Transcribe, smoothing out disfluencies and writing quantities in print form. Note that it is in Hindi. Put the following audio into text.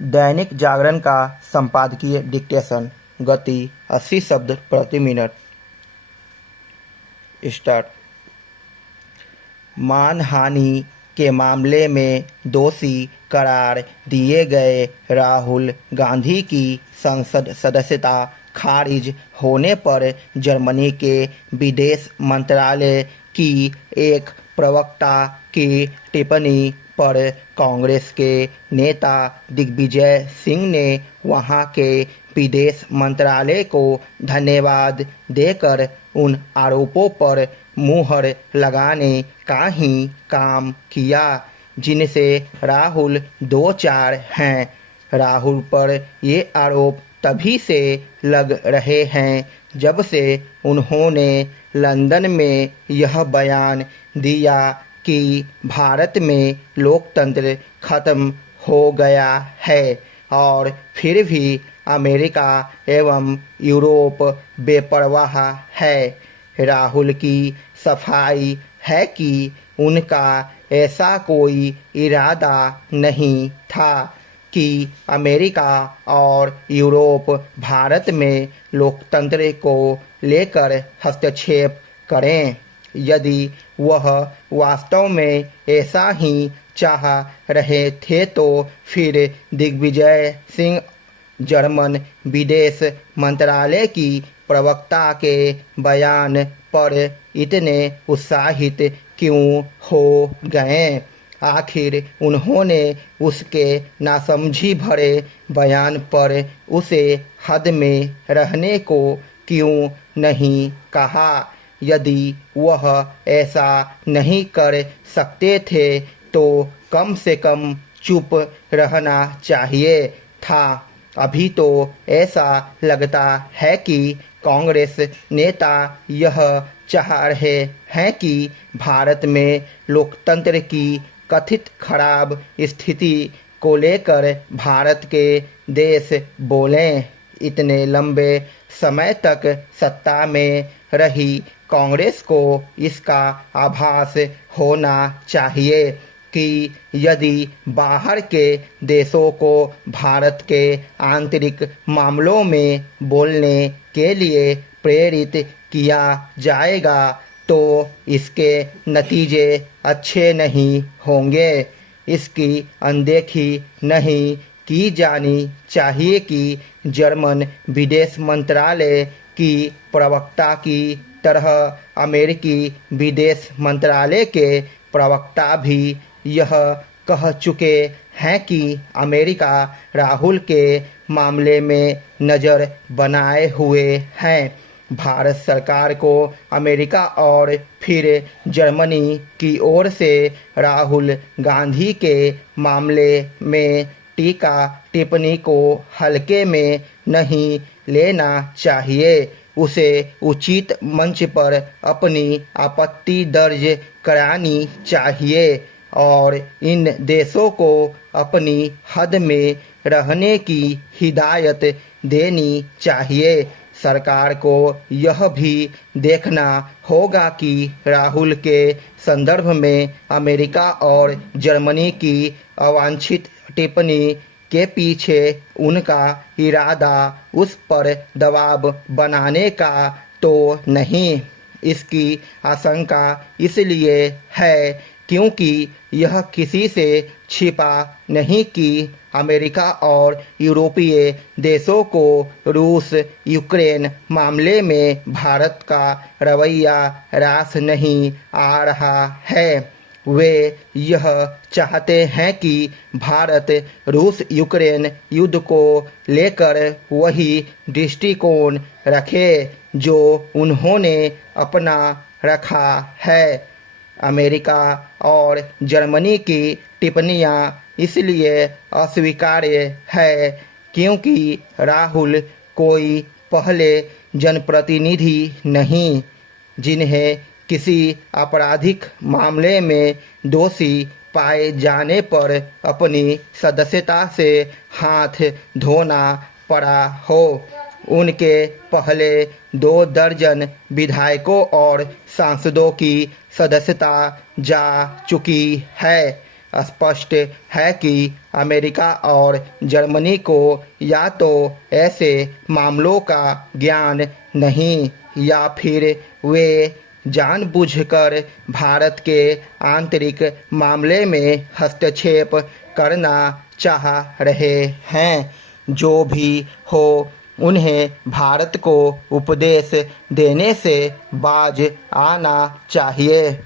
दैनिक जागरण का संपादकीय डिक्टेशन, गति 80 शब्द प्रति मिनट। स्टार्ट। मानहानि के मामले में दोषी करार दिए गए राहुल गांधी की संसद सदस्यता खारिज होने पर जर्मनी के विदेश मंत्रालय की एक प्रवक्ता की टिप्पणी पर कांग्रेस के नेता दिग्विजय सिंह ने वहां के विदेश मंत्रालय को धन्यवाद देकर उन आरोपों पर मुहर लगाने का ही काम किया जिनसे राहुल दो चार हैं। राहुल पर ये आरोप तभी से लग रहे हैं जब से उन्होंने लंदन में यह बयान दिया कि भारत में लोकतंत्र खत्म हो गया है और फिर भी अमेरिका एवं यूरोप बेपरवाह है। राहुल की सफाई है कि उनका ऐसा कोई इरादा नहीं था कि अमेरिका और यूरोप भारत में लोकतंत्र को लेकर हस्तक्षेप करें। यदि वह वास्तव में ऐसा ही चाह रहे थे तो फिर दिग्विजय सिंह जर्मन विदेश मंत्रालय की प्रवक्ता के बयान पर इतने उत्साहित क्यों हो गए। आखिर उन्होंने उसके नासमझी भरे बयान पर उसे हद में रहने को क्यों नहीं कहा। यदि वह ऐसा नहीं कर सकते थे तो कम से कम चुप रहना चाहिए था। अभी तो ऐसा लगता है कि कांग्रेस नेता यह चाह रहे हैं कि भारत में लोकतंत्र की कथित खराब स्थिति को लेकर भारत के देश बोलें। इतने लंबे समय तक सत्ता में रही कांग्रेस को इसका आभास होना चाहिए कि यदि बाहर के देशों को भारत के आंतरिक मामलों में बोलने के लिए प्रेरित किया जाएगा तो इसके नतीजे अच्छे नहीं होंगे। इसकी अनदेखी नहीं की जानी चाहिए कि जर्मन विदेश मंत्रालय की प्रवक्ता की तरह अमेरिकी विदेश मंत्रालय के प्रवक्ता भी यह कह चुके हैं कि अमेरिका राहुल के मामले में नज़र बनाए हुए हैं। भारत सरकार को अमेरिका और फिर जर्मनी की ओर से राहुल गांधी के मामले में टीका टिप्पणी को हल्के में नहीं लेना चाहिए। उसे उचित मंच पर अपनी आपत्ति दर्ज करानी चाहिए और इन देशों को अपनी हद में रहने की हिदायत देनी चाहिए। सरकार को यह भी देखना होगा कि राहुल के संदर्भ में अमेरिका और जर्मनी की अवांछित टिप्पणी के पीछे उनका इरादा उस पर दबाव बनाने का तो नहीं। इसकी आशंका इसलिए है क्योंकि यह किसी से छिपा नहीं कि अमेरिका और यूरोपीय देशों को रूस यूक्रेन मामले में भारत का रवैया रास नहीं आ रहा है। वे यह चाहते हैं कि भारत रूस यूक्रेन युद्ध को लेकर वही दृष्टिकोण रखे जो उन्होंने अपना रखा है। अमेरिका और जर्मनी की टिप्पणियां इसलिए अस्वीकार्य है क्योंकि राहुल कोई पहले जनप्रतिनिधि नहीं जिन्हें किसी आपराधिक मामले में दोषी पाए जाने पर अपनी सदस्यता से हाथ धोना पड़ा हो। उनके पहले 2 दर्जन विधायकों और सांसदों की सदस्यता जा चुकी है। स्पष्ट है कि अमेरिका और जर्मनी को या तो ऐसे मामलों का ज्ञान नहीं या फिर वे जानबूझकर भारत के आंतरिक मामले में हस्तक्षेप करना चाह रहे हैं। जो भी हो, उन्हें भारत को उपदेश देने से बाज आना चाहिए।